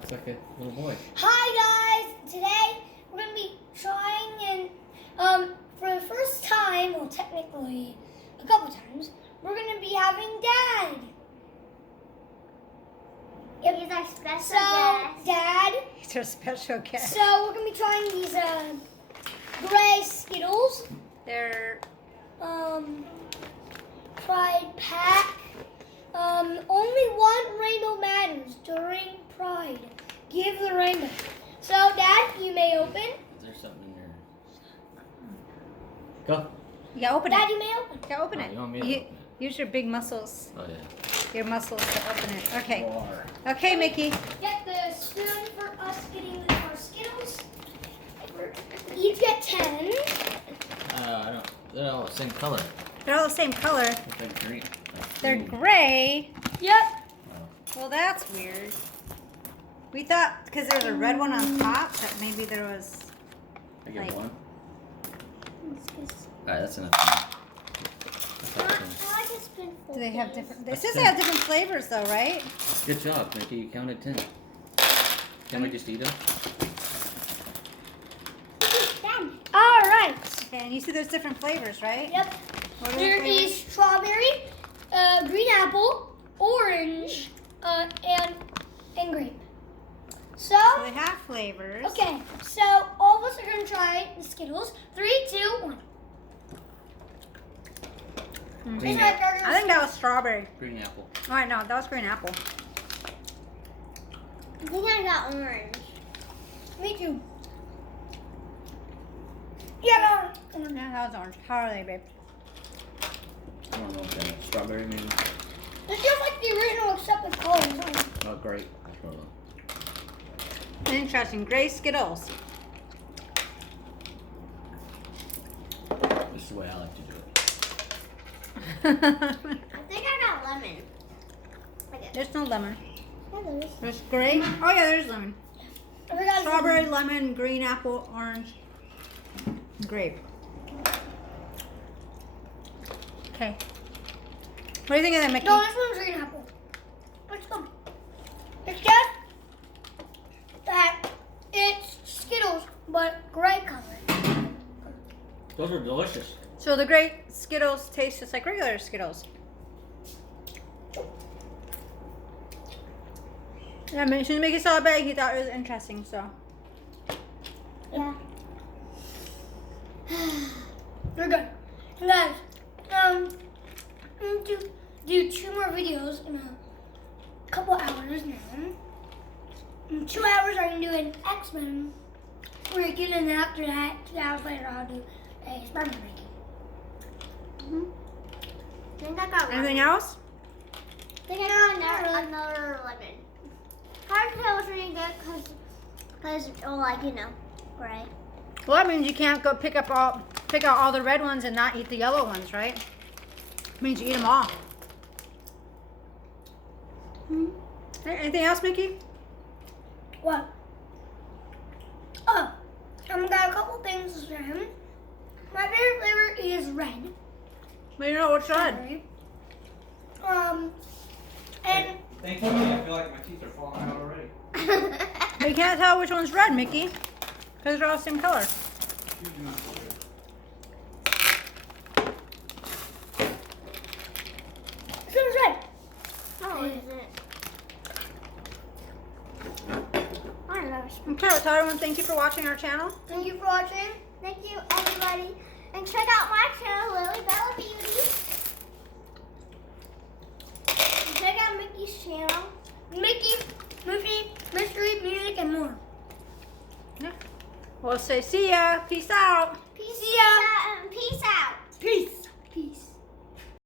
looks like a little boy. Hi guys! Today we're going to be trying and for the first time, well technically a couple times, we're going to be having Dad. Yep. He's our special guest. Dad. He's our special guest. So we're going to be trying these gray Skittles. They're Pride Pack. Only one rainbow matters during Pride. Give the rainbow. So, Dad, you may open. Is there something in there? Go. yeah, open Dad, it. you may open. Yeah, open Oh, it. you want me to open it? Use your big muscles. Oh, yeah. Your muscles to open it. Okay. Roar. Okay, Mickey. Get the spoon for us getting our Skittles. Each get 10. I don't. They're all the same color. They're all the same color. They're green. They're gray. Yep. Well, that's weird. We thought because there's a red one on top that maybe there was. I get Like- one. Alright, that's enough. I like a spoonful. Do they have different? It That's says they good. have different flavors though, right? Good job, Mickey. You counted 10. Can we just eat them? Dad. All right. Okay, and you see there's different flavors, right? Yep. What are the There flavors? is strawberry, green apple, orange, and grape. So, So they have flavors. okay. So all of us are gonna try the Skittles. 3, 2, 1. Mhm. Green These are apple. burgers. I think that was strawberry. Green apple. All right, no, that was green apple. I think I got orange. Me too. Yeah. Yeah, that was orange. How are they, babe? I don't know what that is. Strawberry, maybe? It's just like the original except the colors. Oh, great. Hold on. Interesting. Gray Skittles. This is the way I like to do it. I think I got lemon. Okay. There's no lemon. Yeah, there is. There's grape. Oh yeah, there's lemon. I forgot Strawberry, lemon, green apple, orange, grape. Okay. What do you think of that, Mickey? No, this one's green apple. Let's go. It's just that it's Skittles, but gray color. Those are delicious. So the gray Skittles taste just like regular Skittles. Yeah, as soon as Mickey saw a bag, he thought it was interesting. So Yeah. They're good. And guys, I'm going to do 2 more videos in a couple hours now. In 2 hours, I'm doing X-Men ranking, and then after that, 2 hours later, I'll do a Spider-Man ranking. I think I got anything lemon. else? I think I got another lemon. Hard to tell which one you get because, like, you know, gray. Well, that means you can't go pick out all the red ones and not eat the yellow ones, right? It means you eat them all. Anything else, Mickey? What? Oh, I've got a couple things to share. My favorite flavor is red. Well, you know what's red. Strawberry. And Thank you. I feel like my teeth are falling out already. But you can't tell which one's red, Mickey, because they're all the same color. You do not feel good. this one's red. Oh, is it? Oh my gosh. Okay, well, tell everyone thank you for watching our channel. Thank you for watching. Thank you, everybody. And check out my channel, Lily Bella Beauty. And check out Mickey's channel. Mickey, movie, mystery, music, and more. We'll say see ya. Peace out. Peace See ya. out. Peace out. Peace.